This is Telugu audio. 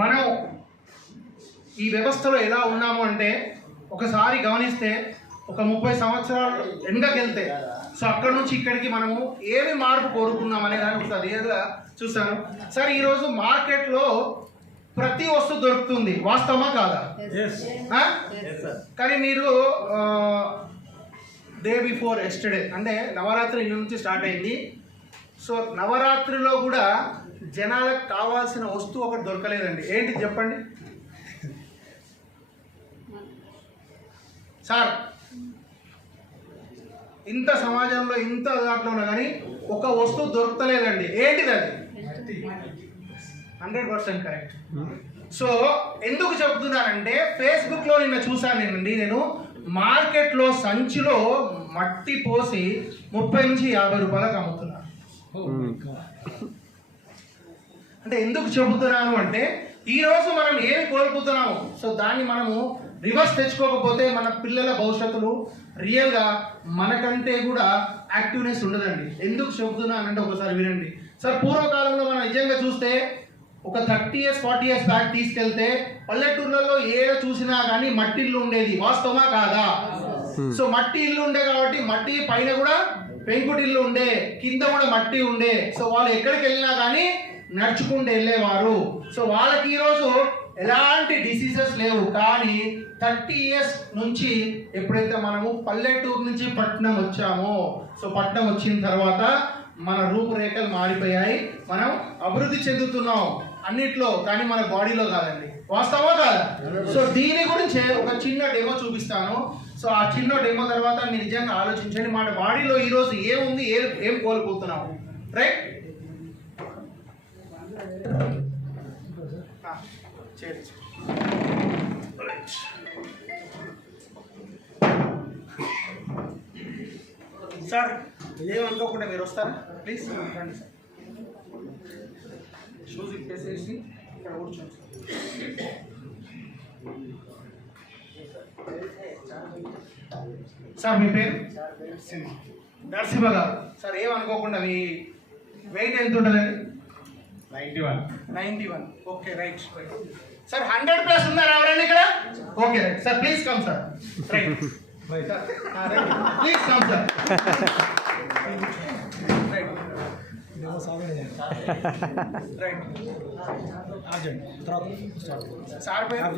మనం ఈ వ్యవస్థలో ఎలా ఉన్నాము అంటే ఒకసారి గమనిస్తే ఒక 30 సంవత్సరాలు వెనుకకెళ్తే సో అక్కడ నుంచి ఇక్కడికి మనము ఏమి మార్పు కోరుకున్నాం అనే దాన్ని ఒకసారి రియల్గా చూసాను. సార్ ఈరోజు మార్కెట్లో ప్రతి వస్తువు దొరుకుతుంది, వాస్తవమా కాదా? కానీ మీరు డే బిఫోర్ ఎస్టర్డే అంటే నవరాత్రి నుంచి స్టార్ట్ అయింది. సో నవరాత్రిలో కూడా జనాలకు కావాల్సిన వస్తువు ఒకటి దొరకలేదండి. ఏంటి చెప్పండి సార్? ఇంత సమాజంలో ఇంత దాంట్లో ఉన్నా కానీ ఒక వస్తువు దొరకలేదండి. ఏంటిది అది? 100% కరెక్ట్. సో ఎందుకు చెప్తున్నానంటే ఫేస్బుక్లో నిన్న చూశాను నేను మార్కెట్లో సంచిలో మట్టి పోసి 30 నుంచి 50 రూపాయలకు అమ్ముతున్నారు. అంటే ఎందుకు చెబుతున్నాను అంటే ఈరోజు మనం ఏమి కోల్పోతున్నాము, సో దాన్ని మనము రివర్స్ తెచ్చుకోకపోతే మన పిల్లల భవిష్యత్తులో రియల్గా మనకంటే కూడా యాక్టివ్నెస్ ఉండదండి. ఎందుకు చెబుతున్నానంటే ఒకసారి వినండి సార్. పూర్వకాలంలో మనం నిజంగా చూస్తే ఒక 30 years 40 years బ్యాక్ తీసుకెళ్తే పల్లెటూర్లలో ఏడ చూసినా కానీ మట్టి ఇల్లు ఉండేది, వాస్తవమా కాదా? సో మట్టి ఇల్లు ఉండే కాబట్టి మట్టి పైన కూడా పెంకుటి ఇల్లు ఉండే, కింద కూడా మట్టి ఉండే. సో వాళ్ళు ఎక్కడికి వెళ్ళినా కానీ నడుచుకుంటూ వెళ్ళేవారు. సో వాళ్ళకి ఈరోజు ఎలాంటి డిసీజెస్ లేవు. కానీ 30 years నుంచి ఎప్పుడైతే మనము పల్లెటూరు నుంచి పట్టణం వచ్చామో, సో పట్టణం వచ్చిన తర్వాత మన రూపురేఖలు మారిపోయాయి. మనం అభివృద్ధి చెందుతున్నాం అన్నిట్లో, కానీ మన బాడీలో కాదండి, వాస్తవా కాదా? సో దీని గురించి ఒక చిన్న డెమో చూపిస్తాను. సో ఆ చిన్న డెమో తర్వాత మీరు నిజంగా ఆలోచించండి, మన బాడీలో ఈరోజు ఏముంది, ఏం కోల్పోతున్నాం. రైట్? సార్ ఏమనుకోకుండా మీరు వస్తారా ప్లీజ్? రండి సార్. షూస్ ఇప్పేసేసి ఇక్కడ కూర్చోండి సార్. మీ పేరు? నరసింహ గారు. సార్ ఏమనుకోకుండా మీ వెయిట్ ఎంత ఉంటుందండి? 91. Okay right sir. 100+ ఉన్నారా ఎవరండి ఇక్కడ? Okay right sir. Please come sir. Right please come sir. Right sir పేరు?